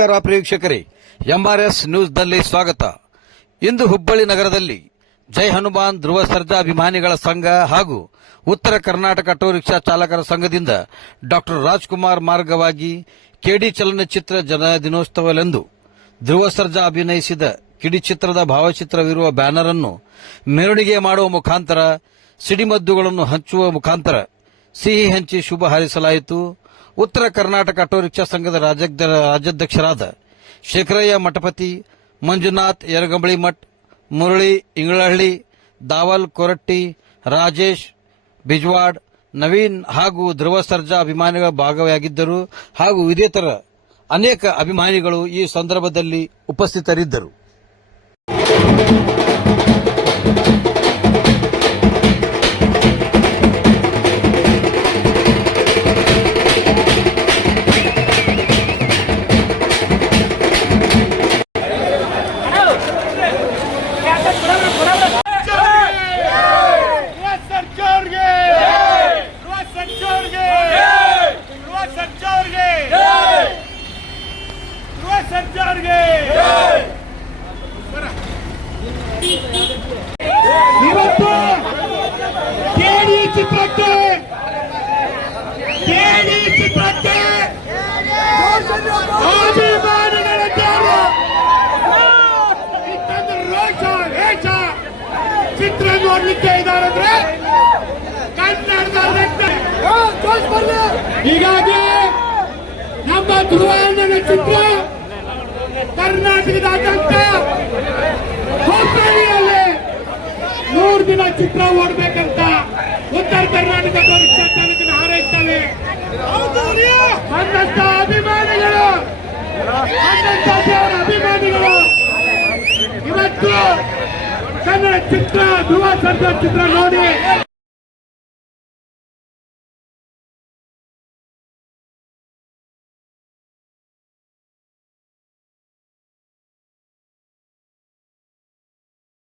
ನಮಸ್ಕಾರ ಪ್ರೇಕ್ಷಕರೇ, ಎಂಆರ್ಎಸ್ ನ್ಯೂಸ್ನಲ್ಲಿ ಸ್ವಾಗತ. ಇಂದು ಹುಬ್ಬಳ್ಳಿ ನಗರದಲ್ಲಿ ಜೈ ಹನುಮಾನ್ ಧ್ರುವ ಸರ್ಜಾ ಅಭಿಮಾನಿಗಳ ಸಂಘ ಹಾಗೂ ಉತ್ತರ ಕರ್ನಾಟಕ ಆಟೋ ರಿಕ್ಷಾ ಚಾಲಕರ ಸಂಘದಿಂದ ಡಾಕ್ಟರ್ ರಾಜ್ಕುಮಾರ್ ಮಾರ್ಗವಾಗಿ ಕೆಡಿ ಚಲನಚಿತ್ರ ದಿನೋತ್ಸವದಂದು ಧ್ರುವ ಸರ್ಜಾ ಅಭಿನಯಿಸಿದ ಕಿಡಿ ಚಿತ್ರದ ಭಾವಚಿತ್ರವಿರುವ ಬ್ಯಾನರ್ ಅನ್ನು ಮೆರವಣಿಗೆ ಮಾಡುವ ಮುಖಾಂತರ ಸಿಡಿಮದ್ದುಗಳನ್ನು ಹಂಚುವ ಮುಖಾಂತರ ಸಿಹಿ ಹಂಚಿ ಶುಭ ಹಾರೈಸಲಾಯಿತು. ಉತ್ತರ ಕರ್ನಾಟಕ ಆಟೋ ರಿಕ್ಷಾ ಸಂಘದ ರಾಜ್ಯಾಧ್ಯಕ್ಷರಾದ ಶೇಖರಯ್ಯ ಮಠಪತಿ, ಮಂಜುನಾಥ್ ಯರಗಂಬಳಿ ಮಠ್, ಮುರಳಿ ಇಂಗಳಹಳ್ಳಿ, ದಾವಲ್ ಕೊರಟ್ಟಿ, ರಾಜೇಶ್ ಬಿಜ್ವಾಡ್, ನವೀನ್ ಹಾಗೂ ಧ್ರುವ ಸರ್ಜಾ ಅಭಿಮಾನಿಗಳು ಭಾಗವಾಗಿದ್ದರು ಹಾಗೂ ಇದೇ ತರ ಅನೇಕ ಅಭಿಮಾನಿಗಳು ಈ ಸಂದರ್ಭದಲ್ಲಿ ಉಪಸ್ಥಿತರಿದ್ದರು. ಇವತ್ತು ಕೆಡಿ ಚಿತ್ರಕ್ಕೆ ಅಭಿಮಾನಿಗಳ ತೇರು ಇತ್ತಂದ್ರೆ ರೋಷ ವೇಷ ಚಿತ್ರ ನೋಡ್ಲಿಕ್ಕೆ ಇದಾರಂದ್ರೆ ಕನ್ನಡದ ಹೀಗಾಗಿ ನಮ್ಮ ಧ್ರುವಣ್ಣನ ಚಿತ್ರ ಕರ್ನಾಟಕದಾದ್ಯಂತ ಹುಬ್ಬಳ್ಳಿಯಲ್ಲಿ 3 ದಿನ ಚಿತ್ರ ಓಡಬೇಕಂತ ಉತ್ತರ ಕರ್ನಾಟಕ ರಿಕ್ಷಾ ಚಾಲಕನ ಹಾರೈಸ್ತವೆ. ನನ್ನಂತ ಅಭಿಮಾನಿಗಳು ಇವತ್ತು ಕನ್ನಡ ಚಿತ್ರ ಧ್ರುವ ಸರ್ಜಾ ಚಿತ್ರ ನೋಡಿ